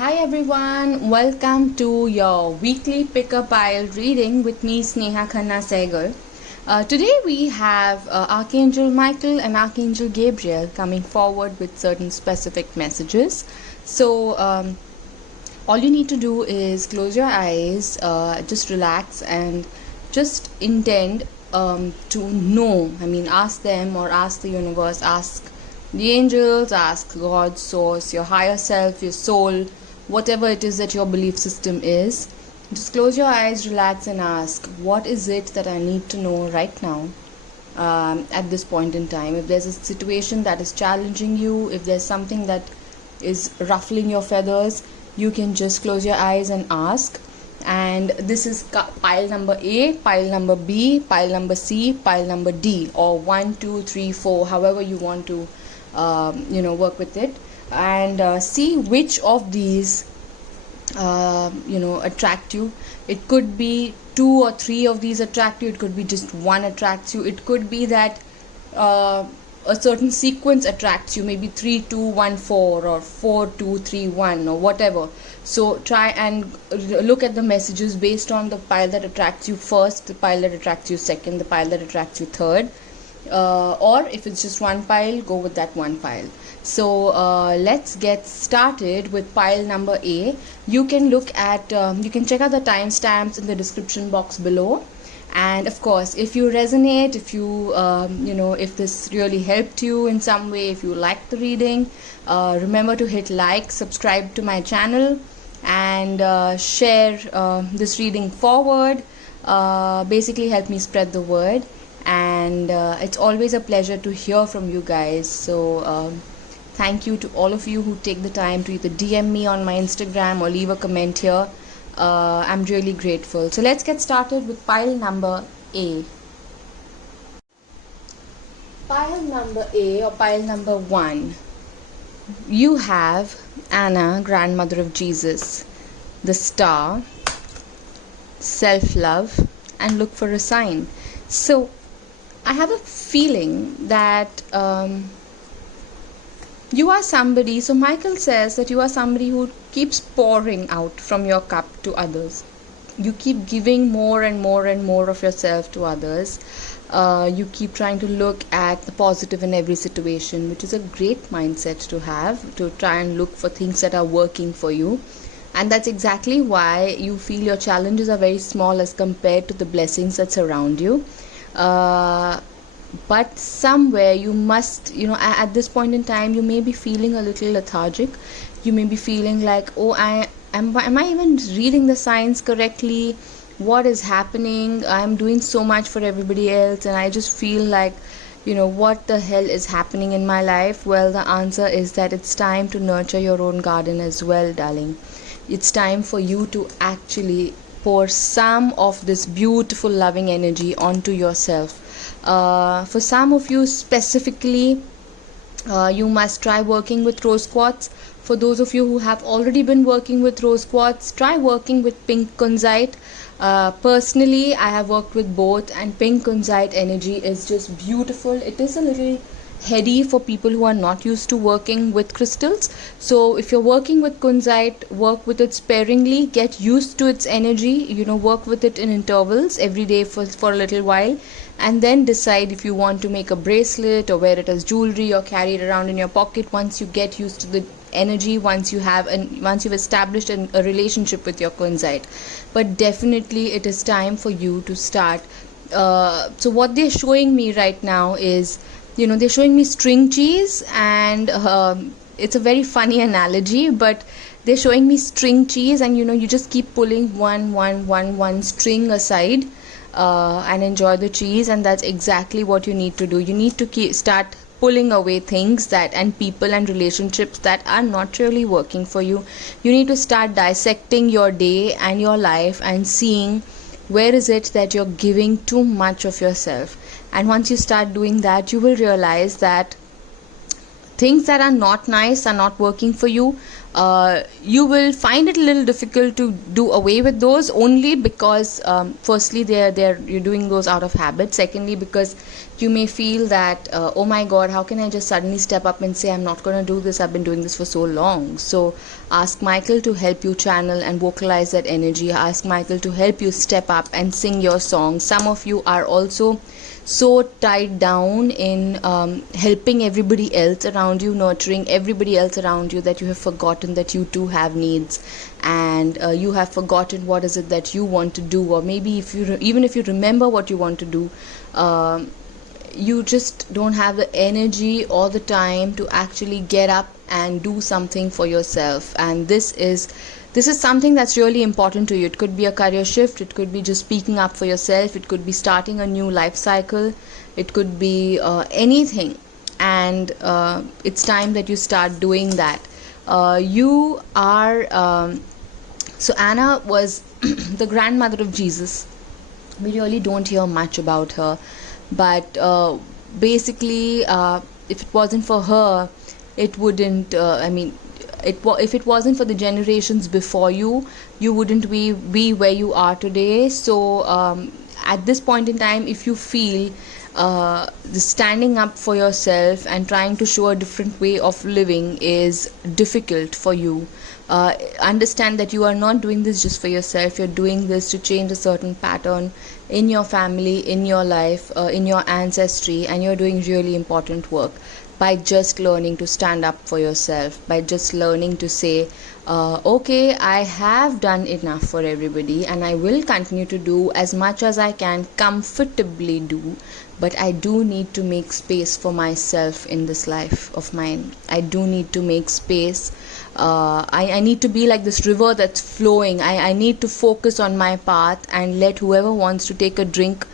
Hi everyone, welcome to your weekly pick-up pile reading with me Sneha Khanna Sehgal. Today we have Archangel Michael and Archangel Gabriel coming forward with certain specific messages. So all you need to do is close your eyes, just relax and just intend to know. Ask them or ask the universe, ask the angels, ask God, source, your higher self, your soul, whatever it is that your belief system is. Just close your eyes, relax and ask, what is it that I need to know right now at this point in time? If there's a situation that is challenging you, if there's something that is ruffling your feathers, you can just close your eyes and ask. And this is pile number A, pile number B, pile number C, pile number D, or 1, 2, 3, 4, however you want to work with it, and see which of these attract you. It could be 2 or 3 of these attract you, it could be just one attracts you, it could be that a certain sequence attracts you, maybe 3 2 1 4 or 4 2 3 1 or whatever. So try and look at the messages based on the pile that attracts you first, the pile that attracts you second, the pile that attracts you third, or if it's just one pile, go with that one pile. So let's get started with pile number A. You can look at you can check out the timestamps in the description box below. And of course, if you resonate, if you if this really helped you in some way, if you liked the reading, remember to hit like, subscribe to my channel, and share this reading forward. Basically help me spread the word, and it's always a pleasure to hear from you guys. So thank you to all of you who take the time to either DM me on my Instagram or leave a comment here. I'm really grateful. So let's get started with pile number A. Pile number A, or pile number 1. You have Anna, grandmother of Jesus, the star, self-love, and look for a sign. So I have a feeling that you are somebody, so Michael says that you are somebody who keeps pouring out from your cup to others. You keep giving more and more and more of yourself to others. You keep trying to look at the positive in every situation, which is a great mindset to have, to try and look for things that are working for you. And that's exactly why you feel your challenges are very small as compared to the blessings that surround you. But somewhere you must, at this point in time, you may be feeling a little lethargic. You may be feeling like, oh, am I even reading the signs correctly? What is happening? I'm doing so much for everybody else, and I just feel like, what the hell is happening in my life? Well, the answer is that it's time to nurture your own garden as well, darling. It's time for you to actually pour some of this beautiful loving energy onto yourself. For some of you specifically, you must try working with rose quartz. For those of you who have already been working with rose quartz, try working with pink kunzite. Personally, I have worked with both, and pink kunzite energy is just beautiful. It is a little heady for people who are not used to working with crystals. So if you're working with kunzite, work with it sparingly, get used to its energy, work with it in intervals every day for a little while, and then decide if you want to make a bracelet or wear it as jewelry or carry it around in your pocket once you get used to the energy, once you've established a relationship with your kunzite. But definitely it is time for you to start. So what they're showing me right now is, they're showing me string cheese, and it's a very funny analogy, but they're showing me string cheese, and you just keep pulling one string aside and enjoy the cheese. And that's exactly what you need to do. You need to start pulling away things and people and relationships that are not really working for you. You need to start dissecting your day and your life and seeing where is it that you're giving too much of yourself. And once you start doing that, you will realize that things that are not nice are not working for you, You will find it a little difficult to do away with those, only because firstly you're doing those out of habit. Secondly, because you may feel that oh my god, how can I just suddenly step up and say I'm not going to do this, I've been doing this for so long. So ask Michael to help you channel and vocalize that energy. Ask Michael to help you step up and sing your song. Some of you are also so tied down in helping everybody else around you, nurturing everybody else around you, that you have forgotten that you too have needs, and you have forgotten what is it that you want to do. Or maybe if you even if you remember what you want to do, you just don't have the energy or the time to actually get up and do something for yourself. And this is something that's really important to you. It could be a career shift, it could be just speaking up for yourself, it could be starting a new life cycle, it could be anything. And it's time that you start doing that. You are so Anna was the grandmother of Jesus. We really don't hear much about her, but basically if it wasn't for her, it wouldn't if it wasn't for the generations before you, you wouldn't be where you are today. So at this point in time, if you feel the standing up for yourself and trying to show a different way of living is difficult for you, understand that you are not doing this just for yourself. You're doing this to change a certain pattern in your family, in your life, in your ancestry, and you're doing really important work by just learning to stand up for yourself, by just learning to say, okay, I have done enough for everybody and I will continue to do as much as I can comfortably do, but I do need to make space for myself in this life of mine. I do need to make space. I need to be like this river that's flowing. I need to focus on my path and let whoever wants to take a drink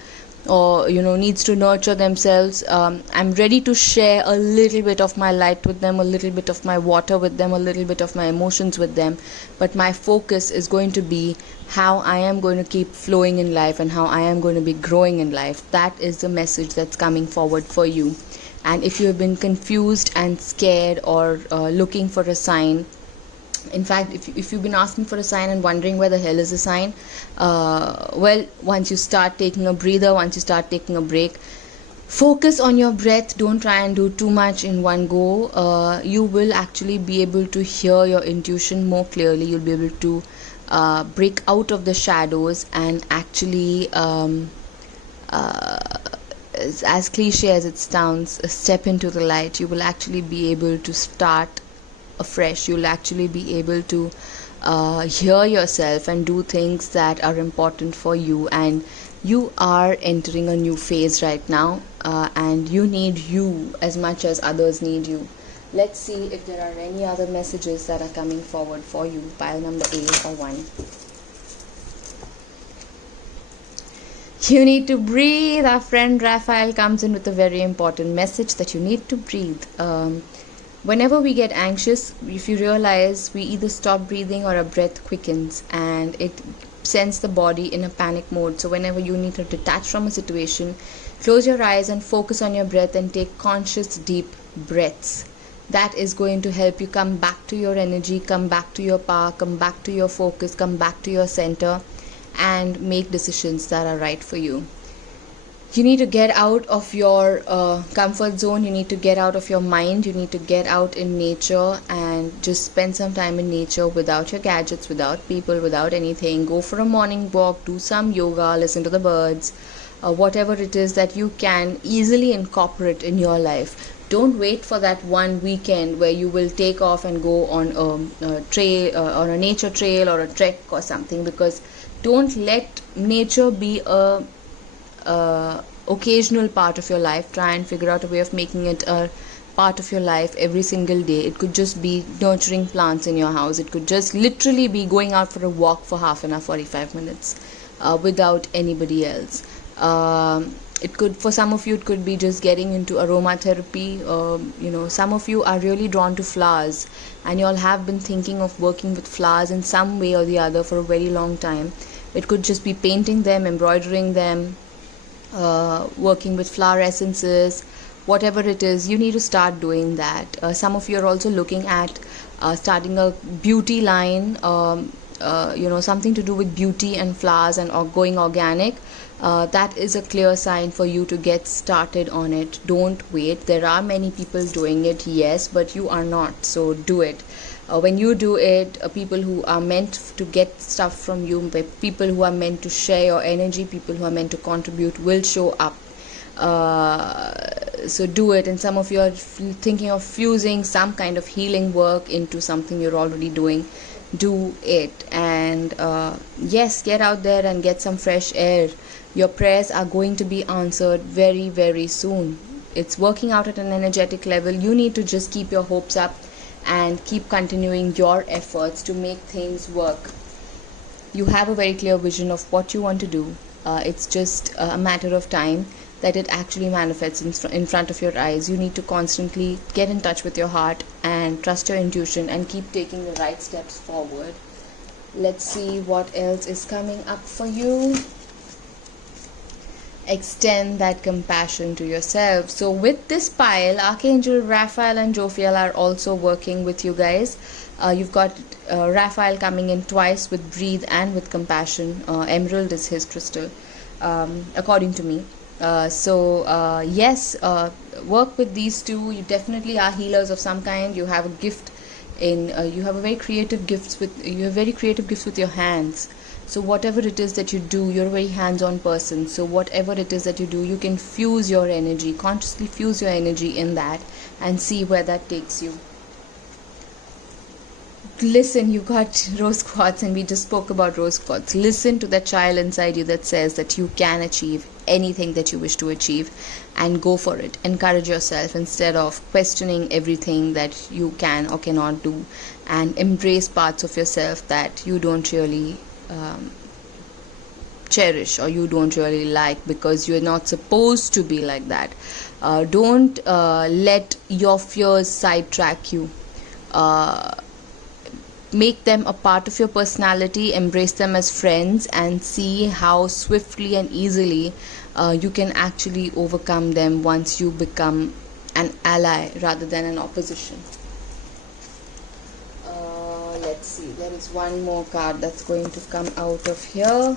or needs to nurture themselves, I'm ready to share a little bit of my light with them, a little bit of my water with them, a little bit of my emotions with them. But my focus is going to be how I am going to keep flowing in life and how I am going to be growing in life. That is the message that's coming forward for you. And if you have been confused and scared or looking for a sign, in fact, if you've been asking for a sign and wondering where the hell is the sign, well, once you start taking a breather, once you start taking a break, focus on your breath. Don't try and do too much in one go. You will actually be able to hear your intuition more clearly. You'll be able to break out of the shadows and actually, as cliche as it sounds, step into the light. You will actually be able to start afresh. You'll actually be able to hear yourself and do things that are important for you. And you are entering a new phase right now, and you need you as much as others need you. Let's see if there are any other messages that are coming forward for you. Pile number 8 or 1. You need to breathe. Our friend Raphael comes in with a very important message that you need to breathe. Whenever we get anxious, if you realize, we either stop breathing or our breath quickens and it sends the body in a panic mode. So whenever you need to detach from a situation, close your eyes and focus on your breath and take conscious deep breaths. That is going to help you come back to your energy, come back to your power, come back to your focus, come back to your center and make decisions that are right for you. You need to get out of your comfort zone. You need to get out of your mind. You need to get out in nature and just spend some time in nature without your gadgets, without people, without anything. Go for a morning walk, do some yoga, listen to the birds, whatever it is that you can easily incorporate in your life. Don't wait for that one weekend where you will take off and go on a trail, on a nature trail or a trek or something, because don't let nature be a occasional part of your life. Try and figure out a way of making it a part of your life every single day. It could just be nurturing plants in your house. It could just literally be going out for a walk for half an hour, 45 minutes without anybody else. It could, for some of you, it could be just getting into aromatherapy. Some of you are really drawn to flowers and you all have been thinking of working with flowers in some way or the other for a very long time. It could just be painting them, embroidering them, working with flower essences, whatever it is. You need to start doing that. Some of you are also looking at starting a beauty line, something to do with beauty and flowers and or going organic, that is a clear sign for you to get started on it. Don't wait. There are many people doing it, yes, but you are not. So do it. When you do it, people who are meant to get stuff from you, people who are meant to share your energy, people who are meant to contribute will show up. So do it. And some of you are thinking of fusing some kind of healing work into something you're already doing. Do it. And yes, get out there and get some fresh air. Your prayers are going to be answered very, very soon. It's working out at an energetic level. You need to just keep your hopes up and keep continuing your efforts to make things work. You have a very clear vision of what you want to do. It's just a matter of time that it actually manifests in front of your eyes. You need to constantly get in touch with your heart and trust your intuition and keep taking the right steps forward. Let's see what else is coming up for you. Extend that compassion to yourself. So with this pile, Archangel Raphael and Jophiel are also working with you guys. You've got Raphael coming in twice with breathe and with compassion. Emerald is his crystal, according to me. Yes, work with these two. You definitely are healers of some kind. You have a gift in you have very creative gifts with your hands. So whatever it is that you do, you're a very hands-on person. So whatever it is that you do, you can fuse your energy, consciously fuse your energy in that and see where that takes you. Listen, you got rose quartz, and we just spoke about rose quartz. Listen to that child inside you that says that you can achieve anything that you wish to achieve, and go for it. Encourage yourself instead of questioning everything that you can or cannot do, and embrace parts of yourself that you don't really cherish or you don't really like, because you're not supposed to be like that. Don't let your fears sidetrack you. Make them a part of your personality, embrace them as friends, and see how swiftly and easily you can actually overcome them once you become an ally rather than an opposition. Let's see, there is one more card that's going to come out of here.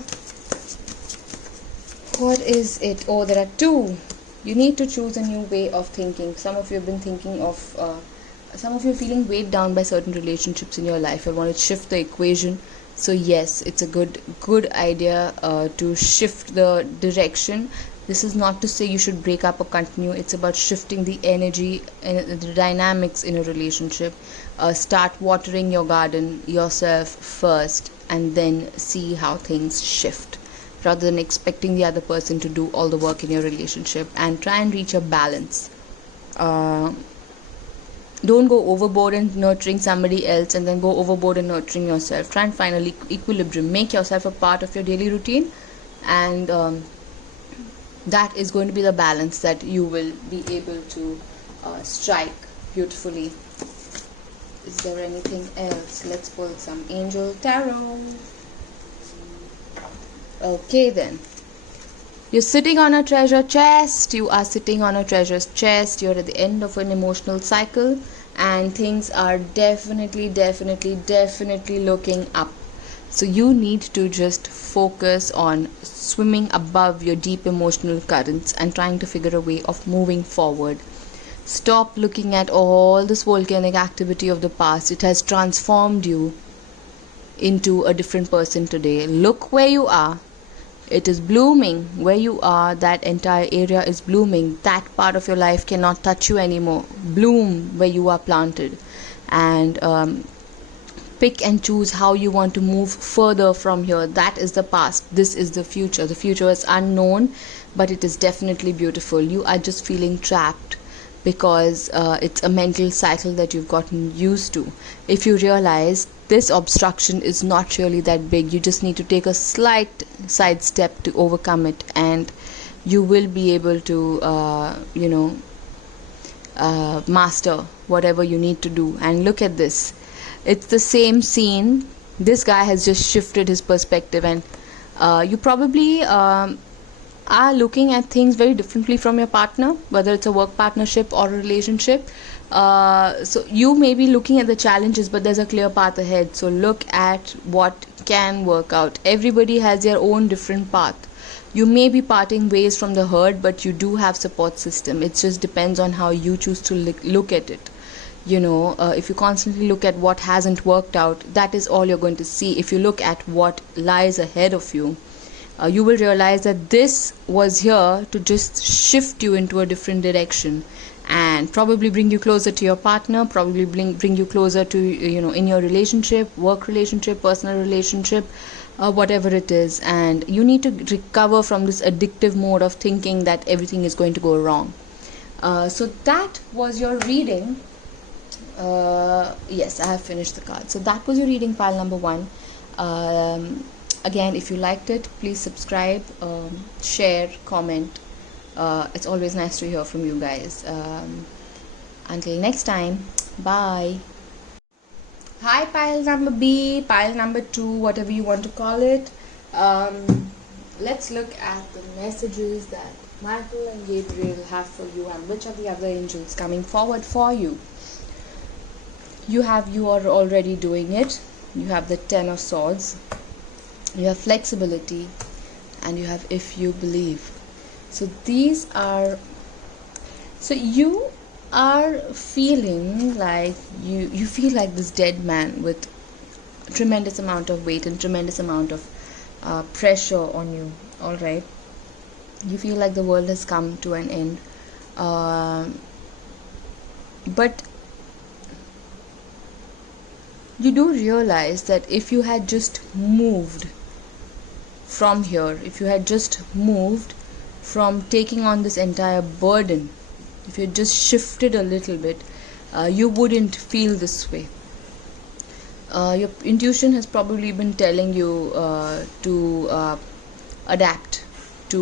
What is it? Oh, there are two. You need to choose a new way of thinking. Some of you have been thinking of some of you are feeling weighed down by certain relationships in your life. I want to shift the equation. So yes, it's a good idea to shift the direction. This is not to say you should break up or continue. It's about shifting the energy and the dynamics in a relationship. Start watering your garden yourself first, and then see how things shift, rather than expecting the other person to do all the work in your relationship. And try and reach a balance. Don't go overboard in nurturing somebody else and then go overboard in nurturing yourself. Try and find an equilibrium. Make yourself a part of your daily routine, and that is going to be the balance that you will be able to strike beautifully. Is there anything else? Let's pull some Angel Tarot. Okay then. You're sitting on a treasure chest. You are sitting on a treasure chest. You're at the end of an emotional cycle, and things are definitely looking up. So you need to just focus on swimming above your deep emotional currents and trying to figure a way of moving forward. Stop looking at all this volcanic activity of the past. It has transformed you into a different person today. Look where you are. It is blooming where you are. That entire area is blooming. That part of your life cannot touch you anymore. Bloom where you are planted, and pick and choose how you want to move further from here. That is the past. This is the future. The future is unknown, but it is definitely beautiful. You are just feeling trapped because it's a mental cycle that you've gotten used to. If you realize this obstruction is not really that big, you just need to take a slight side step to overcome it, and you will be able to master whatever you need to do. And look at this. It's the same scene. This guy has just shifted his perspective, and you probably are looking at things very differently from your partner, whether it's a work partnership or a relationship. So you may be looking at the challenges, but there's a clear path ahead. So look at what can work out. Everybody has their own different path. You may be parting ways from the herd, but you do have support system. It just depends on how you choose to look at it. If you constantly look at what hasn't worked out, that is all you're going to see. If you look at what lies ahead of you, you will realize that this was here to just shift you into a different direction and probably bring you closer to your partner, probably bring you closer to, in your relationship, work relationship, personal relationship, whatever it is. And you need to recover from this addictive mode of thinking that everything is going to go wrong. So that was your reading. Yes, I have finished the card. So that was your reading, pile number 1. Again, if you liked it, please subscribe, share, comment. It's always nice to hear from you guys. Until next time, bye. Hi, pile number B, pile number 2, whatever you want to call it. Let's look at the messages that Michael and Gabriel have for you, and which are the other angels coming forward for you. You are already doing it. You have the 10 of Swords. You have flexibility, and you have if you believe. So you are feeling like you feel like this dead man with tremendous amount of weight and tremendous amount of pressure on you. All right, you feel like the world has come to an end, but you do realize that if you had just moved from here, if you had just moved from taking on this entire burden, if you just shifted a little bit, you wouldn't feel this way. Your intuition has probably been telling you to adapt, to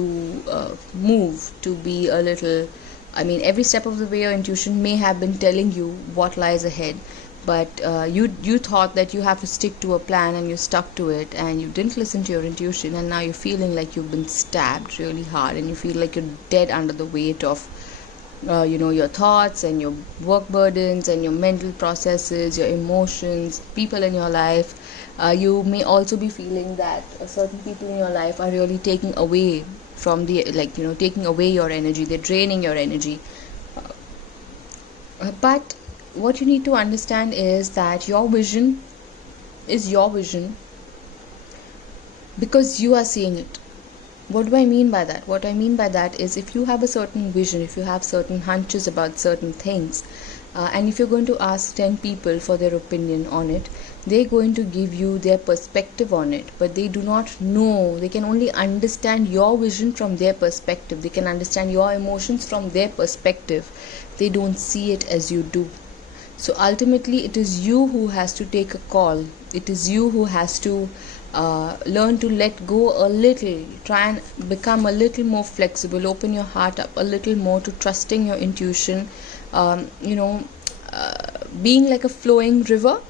move, to be a little, every step of the way your intuition may have been telling you what lies ahead. But you thought that you have to stick to a plan, and you stuck to it, and you didn't listen to your intuition, and now you're feeling like you've been stabbed really hard, and you feel like you're dead under the weight of your thoughts and your work burdens and your mental processes, your emotions, people in your life. You may also be feeling that certain people in your life are really taking away from taking away your energy. They're draining your energy. But what you need to understand is that your vision is your vision because you are seeing it. What do I mean by that? What I mean by that is, if you have a certain vision, if you have certain hunches about certain things, and if you're going to ask 10 people for their opinion on it, they're going to give you their perspective on it, but they do not know. They can only understand your vision from their perspective. They can understand your emotions from their perspective. They don't see it as you do. So ultimately, it is you who has to take a call. It is you who has to learn to let go a little, try and become a little more flexible, open your heart up a little more to trusting your intuition, being like a flowing river,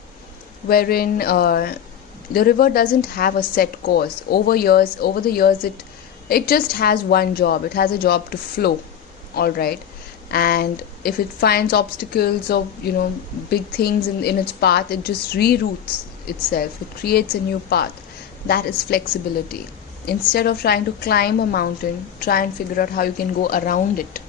wherein the river doesn't have a set course. Over the years, it just has one job. It has a job to flow. All right. And if it finds obstacles or big things in its path, it just reroutes itself. It creates a new path. That is flexibility. Instead of trying to climb a mountain, try and figure out how you can go around it.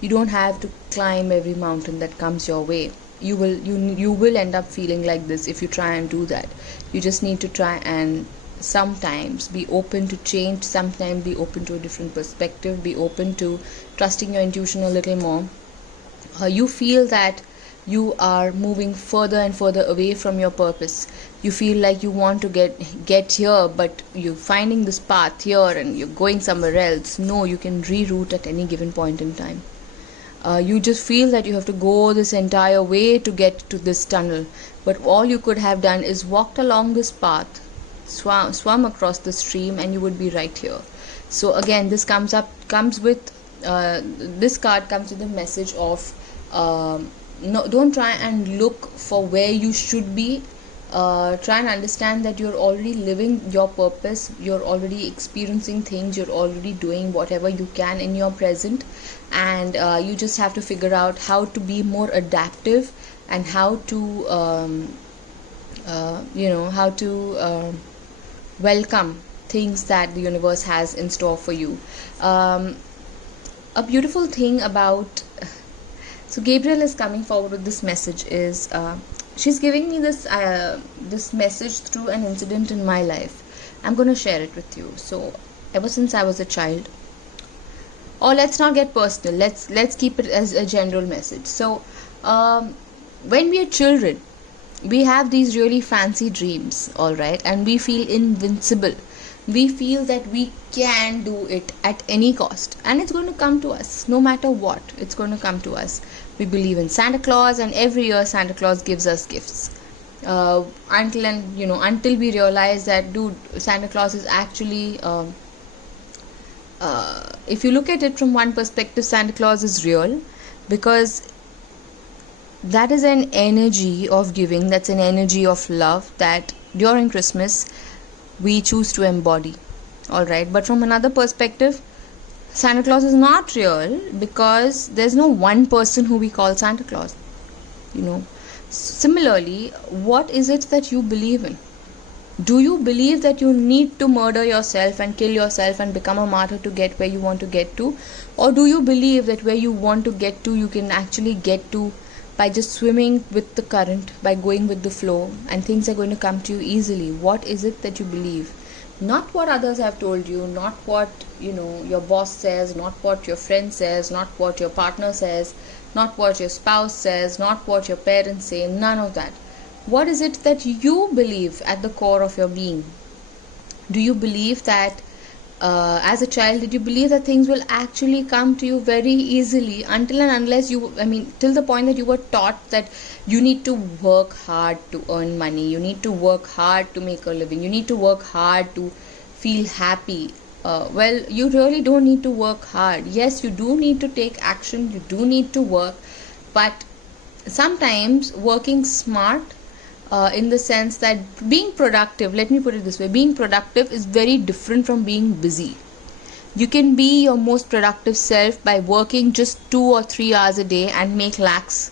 You don't have to climb every mountain that comes your way. You will end up feeling like this if you try and do that. You just need to try and sometimes be open to change, sometimes be open to a different perspective, be open to trusting your intuition a little more. You feel that you are moving further and further away from your purpose. You feel like you want to get here, but you're finding this path here and you're going somewhere else. No, you can reroute at any given point in time. You just feel that you have to go this entire way to get to this tunnel, but all you could have done is walked along this path, swam across the stream, and you would be right here. So again, this comes with this card comes with the message of no, don't try and look for where you should be. Try and understand that you're already living your purpose, you're already experiencing things, you're already doing whatever you can in your present, and you just have to figure out how to be more adaptive and how to how to welcome things that the universe has in store for you. A beautiful thing about, so Gabriel is coming forward with this message is, she's giving me this message through an incident in my life. I'm going to share it with you. So ever since I was a child, or let's not get personal, let's keep it as a general message. So when we are children, we have these really fancy dreams, all right, and we feel invincible. We feel that we can do it at any cost, and it's going to come to us no matter what. It's going to come to us. We believe in Santa Claus, and every year Santa Claus gives us gifts, until we realize that, dude, Santa Claus is actually if you look at it from one perspective, Santa Claus is real, because that is an energy of giving, that's an energy of love that during Christmas we choose to embody. All right, but from another perspective, Santa Claus is not real, because there's no one person who we call Santa Claus. Similarly, what is it that you believe in? Do you believe that you need to murder yourself and kill yourself and become a martyr to get where you want to get to? Or do you believe that where you want to get to, you can actually get to by just swimming with the current, by going with the flow, and things are going to come to you easily? What is it that you believe? Not what others have told you, not what your boss says, not what your friend says, not what your partner says, not what your spouse says, not what your parents say, none of that. What is it that you believe at the core of your being? Do you believe that as a child, did you believe that things will actually come to you very easily, until and unless till the point that you were taught that you need to work hard to earn money, you need to work hard to make a living, you need to work hard to feel happy? Well, you really don't need to work hard. Yes, you do need to take action, you do need to work, but sometimes working smart, in the sense that being productive, let me put it this way, being productive is very different from being busy. You can be your most productive self by working just 2 or 3 hours a day and make lakhs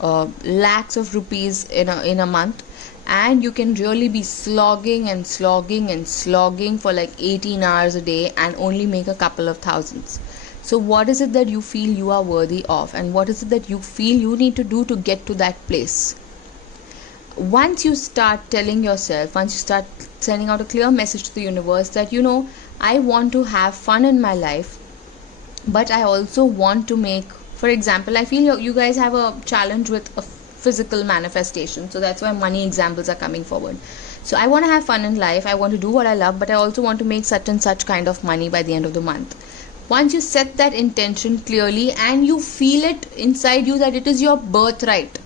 of rupees in a month, and you can really be slogging for like 18 hours a day and only make a couple of thousands. So what is it that you feel you are worthy of, and what is it that you feel you need to do to get to that place? Once you start telling yourself, once you start sending out a clear message to the universe that, I want to have fun in my life, but I also want to make, for example, I feel you guys have a challenge with a physical manifestation, so that's why money examples are coming forward. So I want to have fun in life, I want to do what I love, but I also want to make such and such kind of money by the end of the month. Once you set that intention clearly and you feel it inside you that it is your birthright,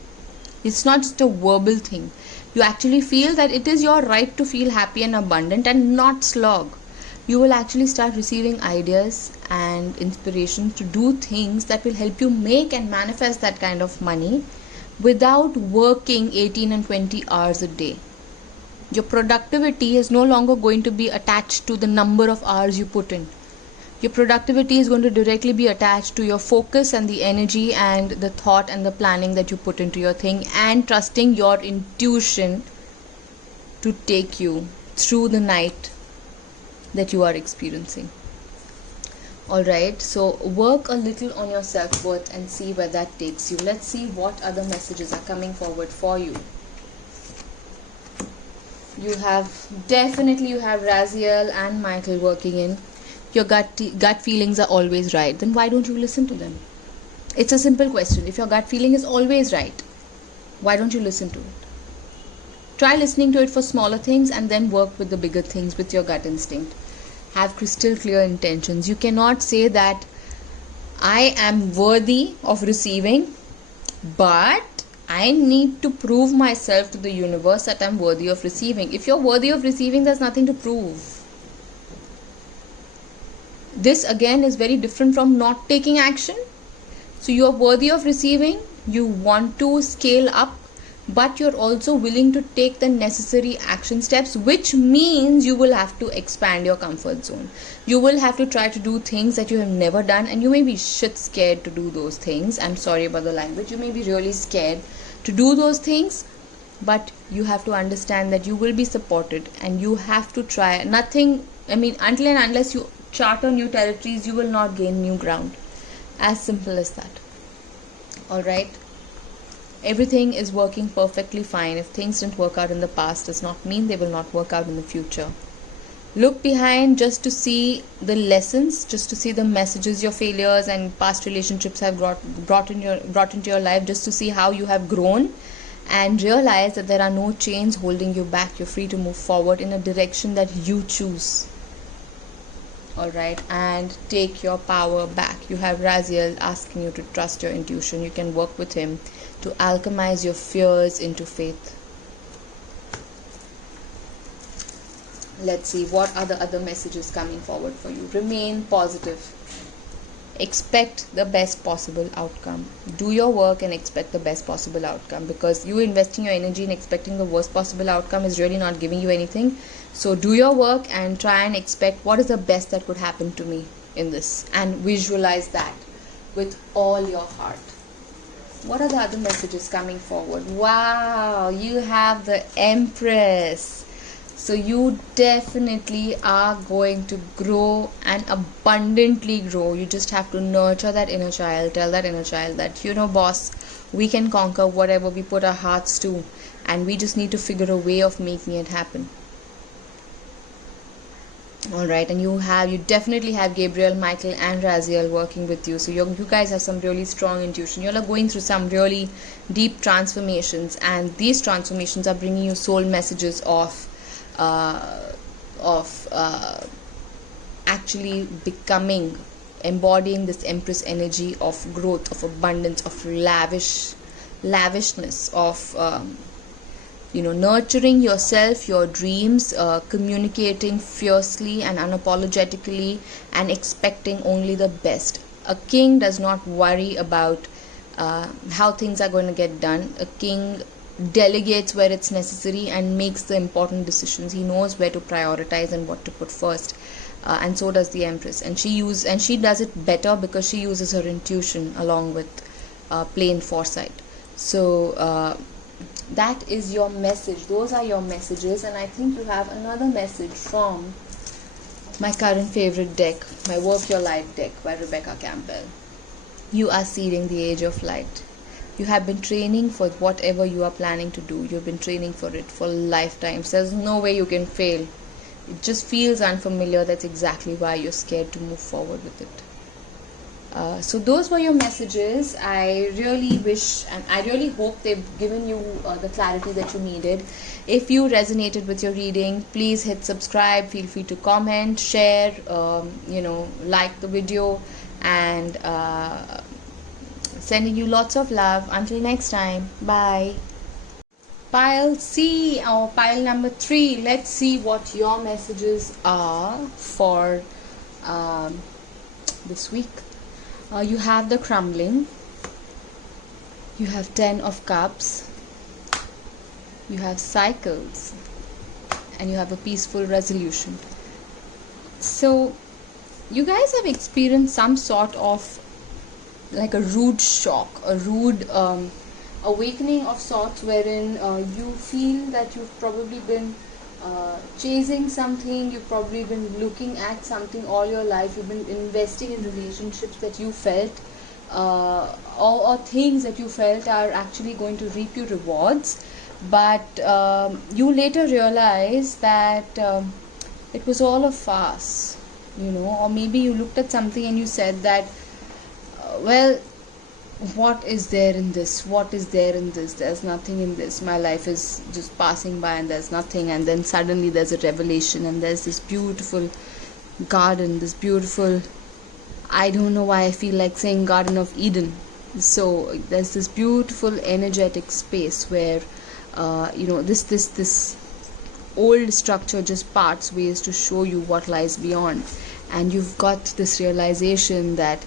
it's not just a verbal thing, you actually feel that it is your right to feel happy and abundant and not slog, you will actually start receiving ideas and inspiration to do things that will help you make and manifest that kind of money without working 18 and 20 hours a day. Your productivity is no longer going to be attached to the number of hours you put in. Your productivity is going to directly be attached to your focus and the energy and the thought and the planning that you put into your thing, and trusting your intuition to take you through the night that you are experiencing. Alright, so work a little on your self-worth and see where that takes you. Let's see what other messages are coming forward for you. You have Raziel and Michael working in. Your gut feelings are always right. Then why don't you listen to them? It's a simple question. If your gut feeling is always right, why don't you listen to it? Try listening to it for smaller things and then work with the bigger things with your gut instinct. Have crystal clear intentions. You cannot say that I am worthy of receiving, but I need to prove myself to the universe that I'm worthy of receiving. If you're worthy of receiving, there's nothing to prove. This again is very different from not taking action. So you are worthy of receiving, you want to scale up, but you're also willing to take the necessary action steps, which means you will have to expand your comfort zone. You will have to try to do things that you have never done, and you may be shit scared to do those things. I'm sorry about the language. You may be really scared to do those things, but you have to understand that you will be supported, and you have to try. Nothing, I mean, until and unless you charter new territories, you will not gain new ground. As simple as that. All right. Everything is working perfectly fine. If things didn't work out in the past, does not mean they will not work out in the future. Look behind just to see the lessons, just to see the messages your failures and past relationships have brought into your life, just to see how you have grown, and realize that there are no chains holding you back. You're free to move forward in a direction that you choose. Alright, and take your power back. You have Raziel asking you to trust your intuition. You can work with him to alchemize your fears into faith. Let's see, what are the other messages coming forward for you? Remain positive. Expect the best possible outcome. Do your work and expect the best possible outcome, because you investing your energy in expecting the worst possible outcome is really not giving you anything. So do your work and try and expect what is the best that could happen to me in this, and visualize that with all your heart. What are the other messages coming forward? Wow, you have the Empress. So you definitely are going to grow and abundantly grow. You just have to nurture that inner child. Tell that inner child that, you know, boss, we can conquer whatever we put our hearts to, and we just need to figure a way of making it happen. Alright, and you definitely have Gabriel, Michael and Raziel working with you. So you guys have some really strong intuition. You're going through some really deep transformations, and these transformations are bringing you soul messages of actually embodying this Empress energy of growth, of abundance, of lavishness, of nurturing yourself, your dreams, communicating fiercely and unapologetically, and expecting only the best. A king does not worry about how things are going to get done. A king delegates where it's necessary and makes the important decisions. He knows where to prioritize and what to put first, and so does the Empress. And she does it better because she uses her intuition along with plain foresight. So that is your message. Those are your messages, and I think you have another message from my current favorite deck, my Work Your Light deck by Rebecca Campbell. You are seeding the age of light. You have been training for whatever you are planning to do. You've been training for it for lifetimes. There's no way you can fail. It just feels unfamiliar. That's exactly why you're scared to move forward with it. So those were your messages. I really wish and I really hope they've given you the clarity that you needed. If you resonated with your reading, please hit subscribe. Feel free to comment, share, like the video, and sending you lots of love. Until next time, bye. Pile C, or pile number 3. Let's see what your messages are for this week. You have the Crumbling, you have 10 of Cups, you have Cycles, and you have a Peaceful Resolution. So you guys have experienced some sort of like a rude shock, a rude awakening of sorts, wherein you feel that you've probably been chasing something, you've probably been looking at something all your life, you've been investing in relationships that you felt or things that you felt are actually going to reap you rewards, but you later realize that it was all a farce, or maybe you looked at something and you said that well, what is there in this? What is there in this? There's nothing in this. My life is just passing by and there's nothing. And then suddenly there's a revelation and there's this beautiful garden, this beautiful, I don't know why I feel like saying Garden of Eden. So there's this beautiful energetic space where, this old structure just parts ways to show you what lies beyond. And you've got this realization that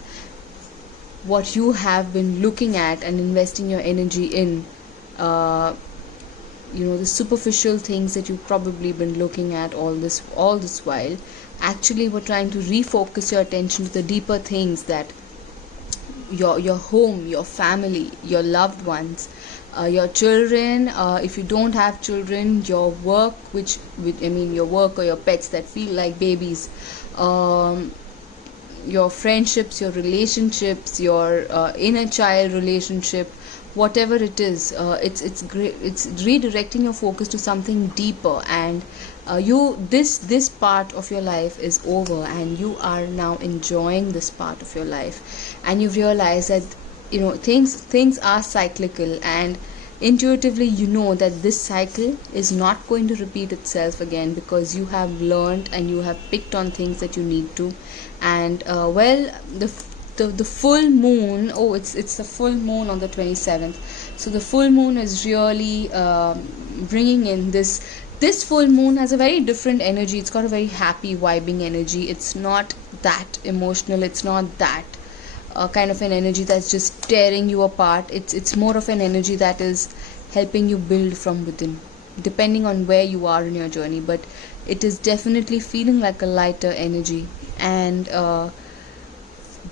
what you have been looking at and investing your energy in the superficial things that you've probably been looking at all this while. Actually, we're trying to refocus your attention to the deeper things, that your home, your family, your loved ones, your children, if you don't have children, your work, your work or your pets that feel like babies, um, your friendships, your relationships, your inner child relationship, whatever it is. It's great. It's redirecting your focus to something deeper, and this part of your life is over, and you are now enjoying this part of your life, and you realize that things are cyclical, and intuitively you know that this cycle is not going to repeat itself again, because you have learned and you have picked on things that you need to. And the full moon, it's the full moon on the 27th, so the full moon is really bringing in this full moon has a very different energy. It's got a very happy vibing energy. It's not that emotional, it's not that kind of an energy that's just tearing you apart. It's more of an energy that is helping you build from within, depending on where you are in your journey. But it is definitely feeling like a lighter energy, and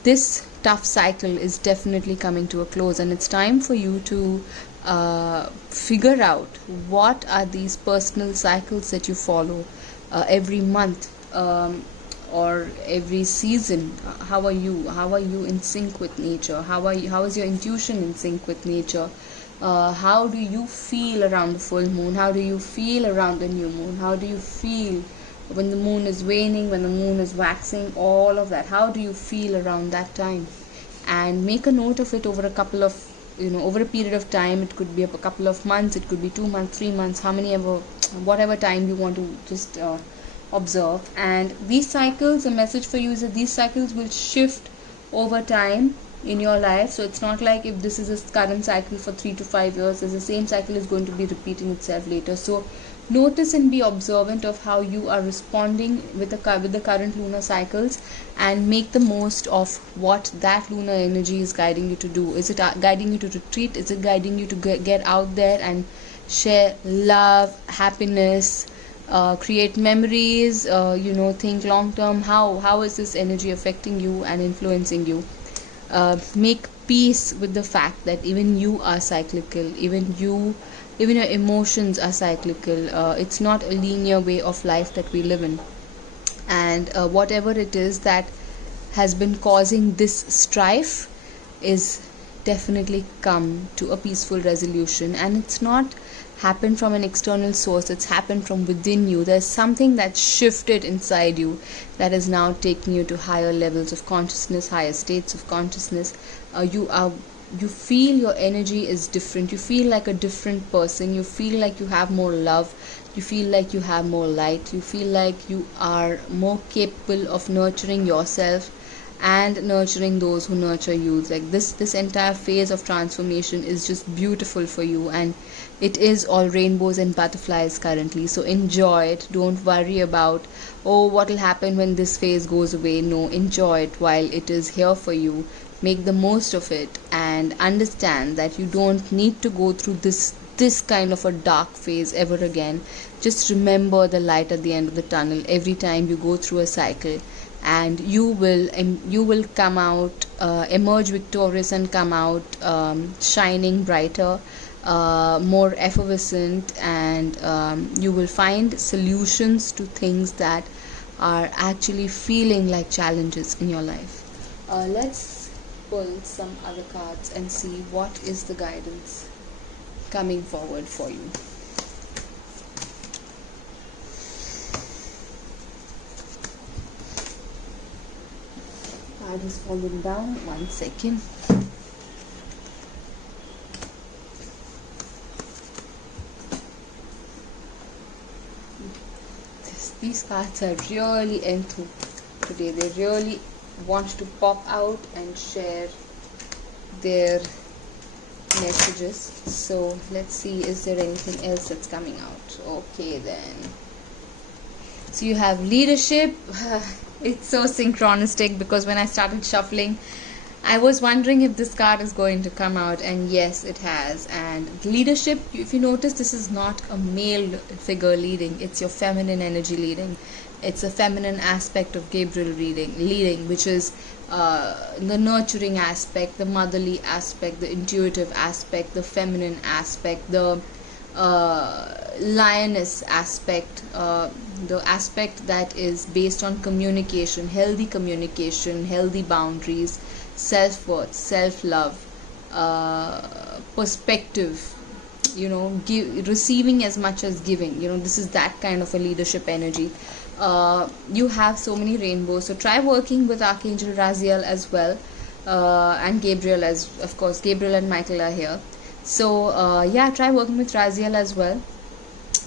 this tough cycle is definitely coming to a close, and it's time for you to figure out what are these personal cycles that you follow every month, or every season. How are you in sync with nature? How is your intuition in sync with nature? How do you feel around the full moon? How do you feel around the new moon? How do you feel when the moon is waning, when the moon is waxing? All of that, how do you feel around that time? And make a note of it over over a period of time. It could be a couple of months, it could be 2 months, 3 months, whatever time you want to just observe. And these cycles, the message for you is that these cycles will shift over time in your life. So it's not like if this is a current cycle for 3 to 5 years, the same cycle is going to be repeating itself later. So notice and be observant of how you are responding with the current lunar cycles, and make the most of what that lunar energy is guiding you to do. Is it guiding you to retreat? Is it guiding you to get out there and share love, happiness, create memories, think long term? How is this energy affecting you and influencing you? Make peace with the fact that even you are cyclical, even your emotions are cyclical. It's not a linear way of life that we live in. And whatever it is that has been causing this strife is definitely come to a peaceful resolution. And it's not happened from an external source, it's happened from within you. There's something that shifted inside you that is now taking you to higher levels of consciousness, higher states of consciousness. You feel your energy is different, you feel like a different person, you feel like you have more love, you feel like you have more light, you feel like you are more capable of nurturing yourself and nurturing those who nurture you. Like this entire phase of transformation is just beautiful for you, and it is all rainbows and butterflies currently. So enjoy it. Don't worry about what will happen when this phase goes away. No, enjoy it while it is here for you. Make the most of it, and understand that you don't need to go through this kind of a dark phase ever again. Just remember the light at the end of the tunnel every time you go through a cycle, and you will come out, emerge victorious, and come out shining brighter, more effervescent, and you will find solutions to things that are actually feeling like challenges in your life. Let's pull some other cards and see what is the guidance coming forward for you. Card is falling down. 1 second. These cards are really into today. They really want to pop out and share their messages. So let's see, is there anything else that's coming out? Okay then. So you have leadership. It's so synchronistic, because when I started shuffling, I was wondering if this card is going to come out, and yes, it has. And leadership, if you notice, this is not a male figure leading, it's your feminine energy leading. It's a feminine aspect of Gabriel leading, which is the nurturing aspect, the motherly aspect, the intuitive aspect, the feminine aspect, the lioness aspect, the aspect that is based on communication, healthy boundaries, self-worth, self-love, perspective, receiving as much as giving. This is that kind of a leadership energy. You have so many rainbows, so try working with Archangel Raziel as well, and Gabriel, as of course Gabriel and Michael are here. So try working with Raziel as well.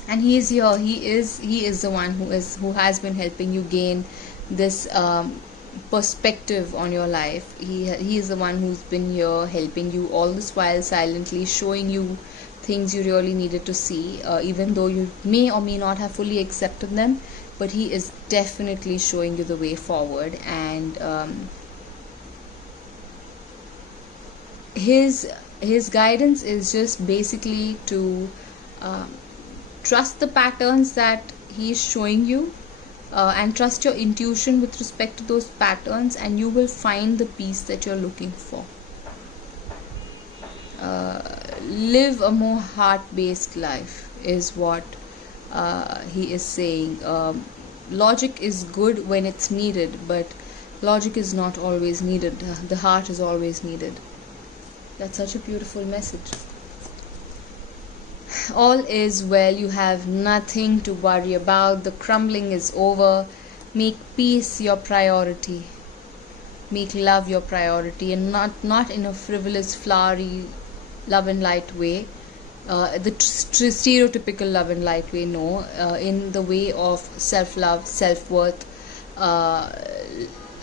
And he is here. He is the one who has been helping you gain this perspective on your life. He is the one who's been here helping you all this while, silently showing you things you really needed to see, even though you may or may not have fully accepted them, but he is definitely showing you the way forward. And his guidance is just basically to trust the patterns that he is showing you, and trust your intuition with respect to those patterns, and you will find the peace that you're looking for. Live a more heart-based life is what he is saying. Logic is good when it's needed, but logic is not always needed. The heart is always needed. That's such a beautiful message. All is well. You have nothing to worry about. The crumbling is over. Make peace your priority. Make love your priority, and not in a frivolous, flowery love and light way, the stereotypical love and light way. No, in the way of self-love, self-worth,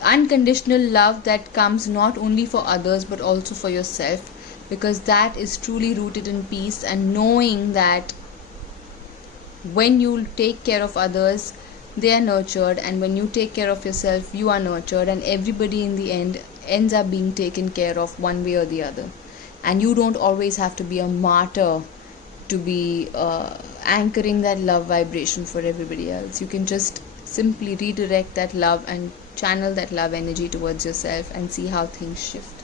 unconditional love that comes not only for others but also for yourself, because that is truly rooted in peace, and knowing that when you take care of others, they are nurtured, and when you take care of yourself, you are nurtured, and everybody in the end ends up being taken care of one way or the other. And you don't always have to be a martyr to be anchoring that love vibration for everybody else. You can just simply redirect that love and channel that love energy towards yourself and see how things shift.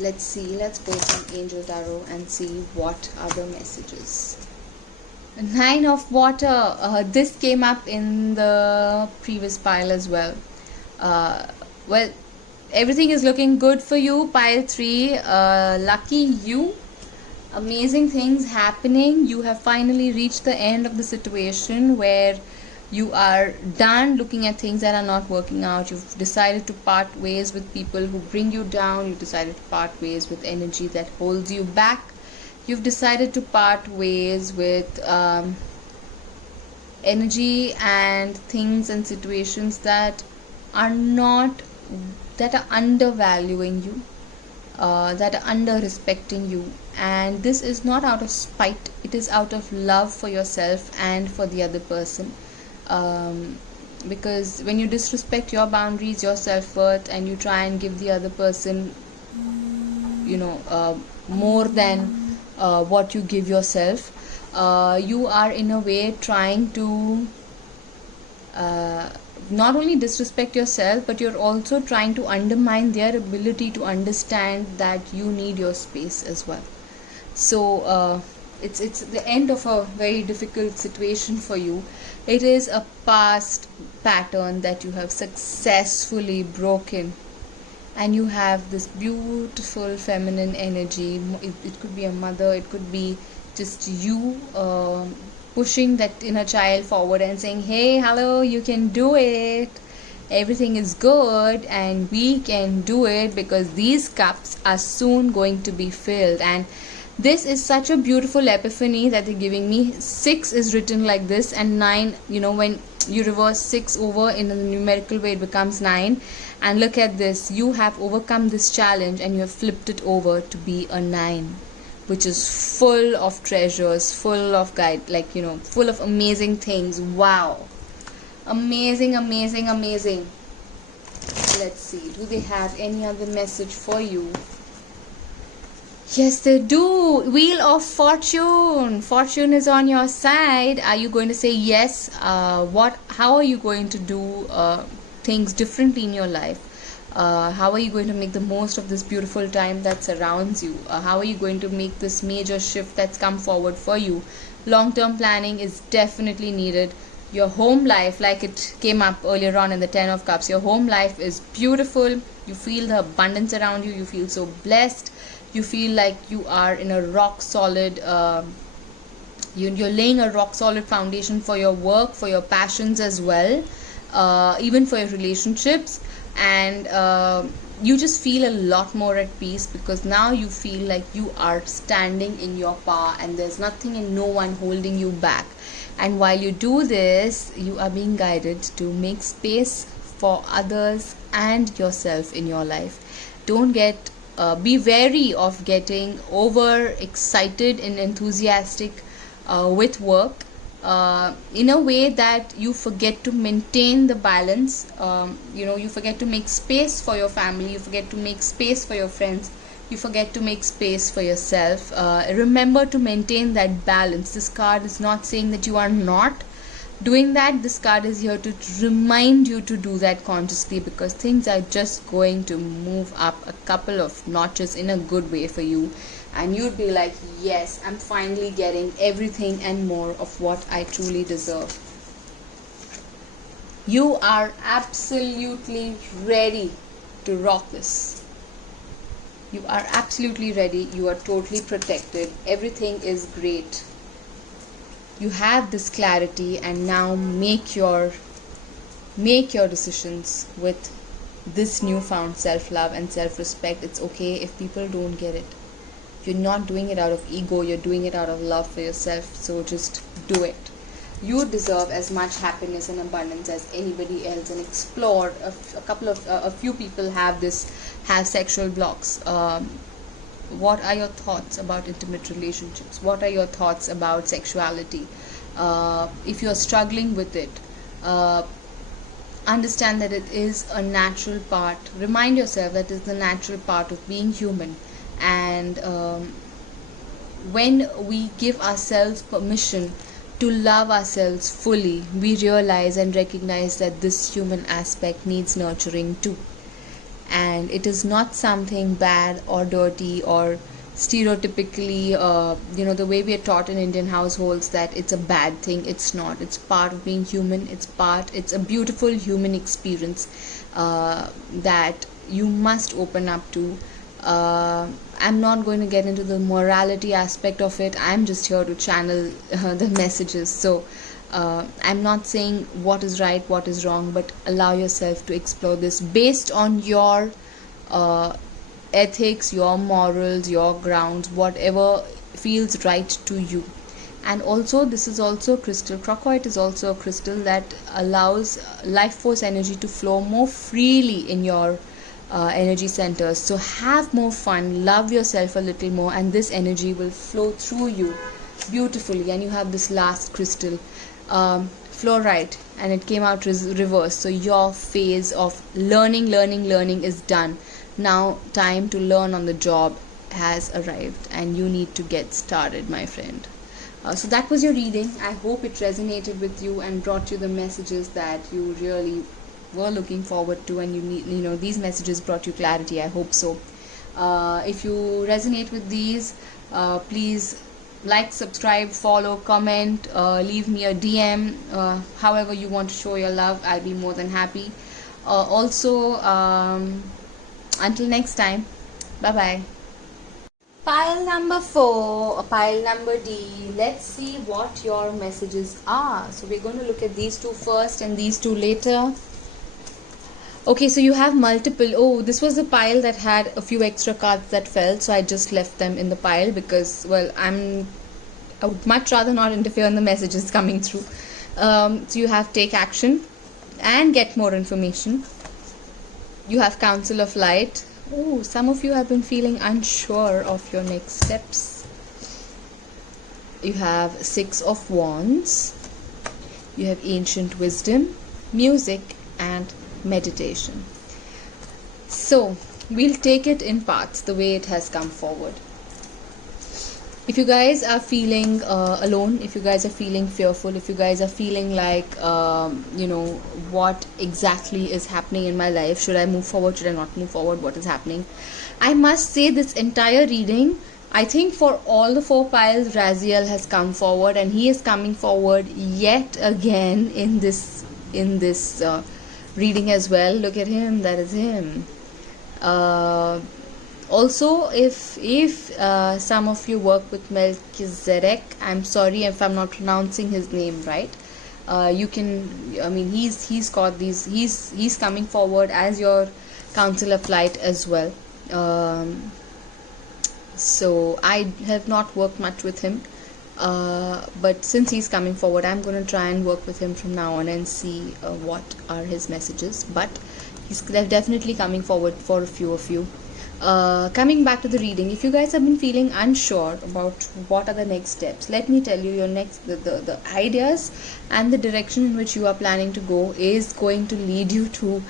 Let's go from Angel Tarot and see what are the messages. 9 of Water. This came up in the previous pile as well. Well, everything is looking good for you, pile 3. Lucky you. Amazing things happening. You have finally reached the end of the situation where you are done looking at things that are not working out. You've decided to part ways with people who bring you down. You've decided to part ways with energy that holds you back. You've decided to part ways with energy and things and situations that are undervaluing you, that are under respecting you. And this is not out of spite, it is out of love for yourself and for the other person. Because when you disrespect your boundaries, your self-worth, and you try and give the other person more than what you give yourself, you are in a way trying to not only disrespect yourself, but you're also trying to undermine their ability to understand that you need your space as well. So it's the end of a very difficult situation for you. It is a past pattern that you have successfully broken, and you have this beautiful feminine energy. It could be a mother, it could be just you pushing that inner child forward and saying, hey, hello, you can do it, everything is good, and we can do it, because these cups are soon going to be filled. And this is such a beautiful epiphany that they're giving me. 6 is written like this, and 9, when you reverse 6 over in a numerical way, it becomes 9. And look at this, you have overcome this challenge and you have flipped it over to be a 9, which is full of treasures, full of full of amazing things. Wow, amazing. Let's see, do they have any other message for you? Yes, they do. Wheel of Fortune. Fortune is on your side. Are you going to say yes? How are you going to do things differently in your life? How are you going to make the most of this beautiful time that surrounds you? How are you going to make this major shift that's come forward for you? Long-term planning is definitely needed. Your home life, like it came up earlier on in the Ten of Cups, your home life is beautiful. You feel the abundance around you. You feel so blessed. You feel like you are in a rock solid, you're laying a rock solid foundation for your work, for your passions as well, even for your relationships. And you just feel a lot more at peace, because now you feel like you are standing in your power and there's nothing and no one holding you back. And while you do this, you are being guided to make space for others and yourself in your life. Don't get be wary of getting over excited and enthusiastic with work, in a way that you forget to maintain the balance. You forget to make space for your family, you forget to make space for your friends, you forget to make space for yourself. Remember to maintain that balance. This card is not saying that you are not doing that. This card is here to remind you to do that consciously, because things are just going to move up a couple of notches in a good way for you, and you'd be like, yes, I'm finally getting everything and more of what I truly deserve. You are absolutely ready to rock this. You are absolutely ready. You are totally protected. Everything is great. You have this clarity, and now make your decisions with this newfound self-love and self-respect. It's okay if people don't get it. You're not doing it out of ego, you're doing it out of love for yourself. So just do it. You deserve as much happiness and abundance as anybody else. And explore. A few people have sexual blocks. What are your thoughts about intimate relationships? What are your thoughts about sexuality? If you're struggling with it, understand that it is a natural part. Remind yourself that it's the natural part of being human. And when we give ourselves permission to love ourselves fully, we realize and recognize that this human aspect needs nurturing too. And it is not something bad or dirty or stereotypically, the way we are taught in Indian households, that it's a bad thing. It's not. It's part of being human. It's a beautiful human experience that you must open up to. I'm not going to get into the morality aspect of it. I'm just here to channel the messages. So I'm not saying what is right, what is wrong, but allow yourself to explore this based on your ethics, your morals, your grounds, whatever feels right to you. And also, this is also a crystal. Crocoite is also a crystal that allows life force energy to flow more freely in your energy centers. So have more fun, love yourself a little more, and this energy will flow through you beautifully. And you have this last crystal, fluorite, and it came out reverse. So your phase of learning is done. Now time to learn on the job has arrived, and you need to get started, my friend. So that was your reading. I hope it resonated with you and brought you the messages that you really were looking forward to, and these messages brought you clarity. I hope so. If you resonate with these, please like, subscribe, follow, comment, leave me a DM, however you want to show your love. I'll be more than happy. Until next time, bye bye. Pile number 4, pile number D. Let's see what your messages are. So we're going to look at these two first and these two later. Okay, so you have multiple. Oh, this was the pile that had a few extra cards that fell, so I just left them in the pile because, well, I would much rather not interfere in the messages coming through. So you have take action and get more information. You have Council of Light. Oh, some of you have been feeling unsure of your next steps. You have Six of Wands. You have Ancient Wisdom, Music, and Meditation. So we'll take it in parts the way it has come forward. If you guys are feeling alone, if you guys are feeling fearful, if you guys are feeling like, what exactly is happening in my life, should I move forward, should I not move forward, what is happening, I must say this entire reading, I think for all the 4 piles, Raziel has come forward, and he is coming forward yet again in this reading as well. Look at him, that is him. Also, if some of you work with Melchizedek, I'm sorry if I'm not pronouncing his name right. You can, I mean, he's got these. He's coming forward as your council of light as well. So I have not worked much with him, but since he's coming forward, I'm going to try and work with him from now on and see what are his messages. But he's definitely coming forward for a few of you. Coming back to the reading, if you guys have been feeling unsure about what are the next steps, let me tell you, your next the ideas and the direction in which you are planning to go is going to lead you to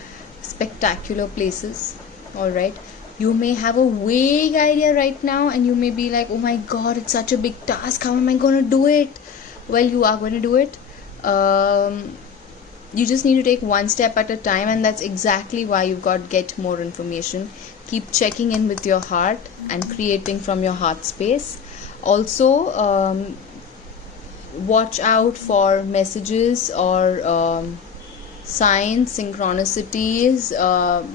spectacular places. All right, you may have a vague idea right now, and you may be like, oh my god, it's such a big task, how am I going to do it? Well, you are going to do it. You just need to take one step at a time, and that's exactly why you've got get more information. Keep checking in with your heart and creating from your heart space. Also, watch out for messages or signs, synchronicities,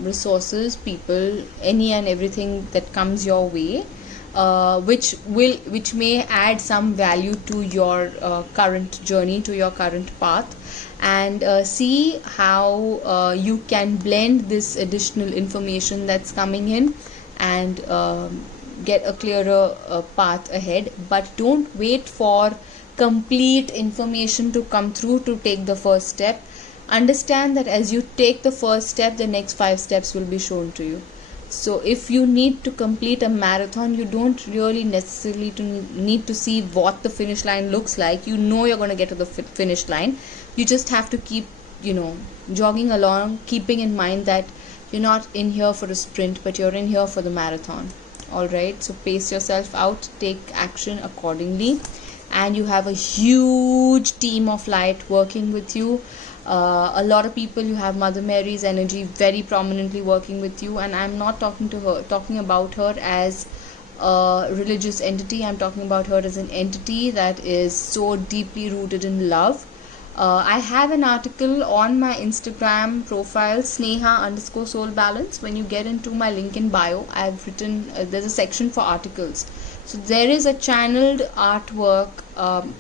resources, people, any and everything that comes your way, which may add some value to your current journey, to your current path, and see how you can blend this additional information that's coming in and get a clearer path ahead. But don't wait for complete information to come through to take the first step. Understand that as you take the first step, the next 5 steps will be shown to you. So if you need to complete a marathon, you don't really necessarily need to see what the finish line looks like. You know you're going to get to the finish line. You just have to keep, jogging along, keeping in mind that you're not in here for a sprint, but you're in here for the marathon. All right, so pace yourself out, take action accordingly, and you have a huge team of light working with you. A lot of people, you have Mother Mary's energy very prominently working with you, and I'm not talking about her as a religious entity. I'm talking about her as an entity that is so deeply rooted in love. I have an article on my Instagram profile, Sneha_soul balance. When you get into my link in bio, I've written, there's a section for articles. So there is a channeled artwork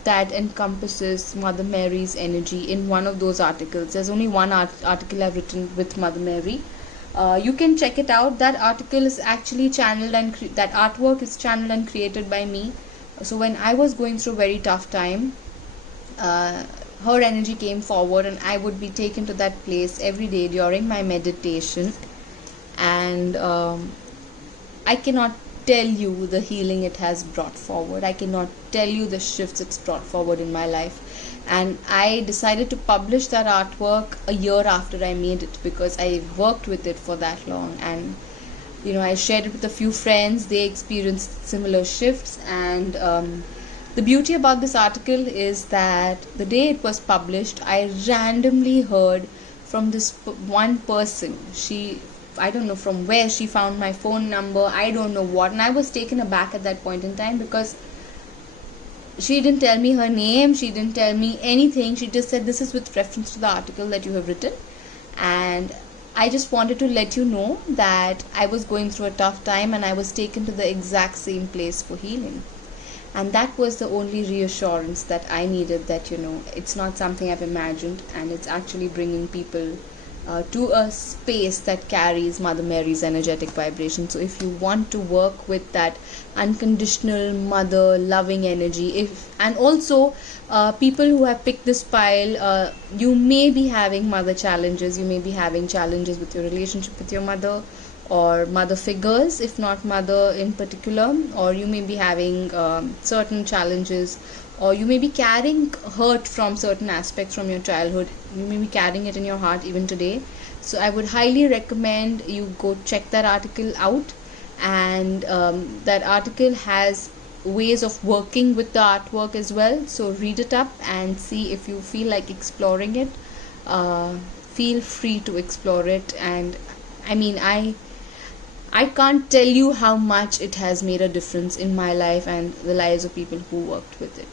that encompasses Mother Mary's energy in one of those articles. There's only one article I've written with Mother Mary. You can check it out. That article is actually channeled and that artwork is channeled and created by me. So when I was going through a very tough time, her energy came forward, and I would be taken to that place every day during my meditation, and I cannot tell you the healing it has brought forward. I cannot tell you the shifts it's brought forward in my life. And I decided to publish that artwork a year after I made it, because I worked with it for that long, and I shared it with a few friends. They experienced similar shifts, and the beauty about this article is that the day it was published, I randomly heard from this one person. I don't know from where she found my phone number, I don't know what, and I was taken aback at that point in time, because she didn't tell me her name, she didn't tell me anything. She just said, this is with reference to the article that you have written, and I just wanted to let you know that I was going through a tough time, and I was taken to the exact same place for healing. And that was the only reassurance that I needed, that it's not something I've imagined, and it's actually bringing people to a space that carries Mother Mary's energetic vibration. So if you want to work with that unconditional mother loving energy, and also people who have picked this pile, you may be having mother challenges, you may be having challenges with your relationship with your mother, or mother figures, if not mother in particular, or you may be having certain challenges or you may be carrying hurt from certain aspects from your childhood. You may be carrying it in your heart even today. So I would highly recommend you go check that article out. And that article has ways of working with the artwork as well, so read it up and see. If you feel like exploring it, feel free to explore it. And I mean, I can't tell you how much it has made a difference in my life and the lives of people who worked with it.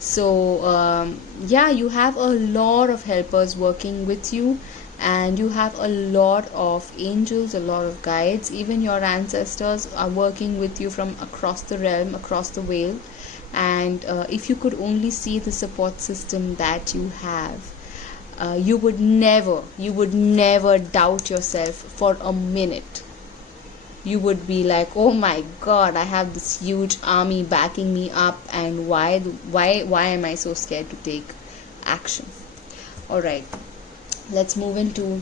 So yeah, you have a lot of helpers working with you, and you have a lot of angels, a lot of guides. Even your ancestors are working with you from across the realm, across the veil. And if you could only see the support system that you have, you would never doubt yourself for a minute. You would be like, oh my god, I have this huge army backing me up, and why am I so scared to take action? All right, let's move into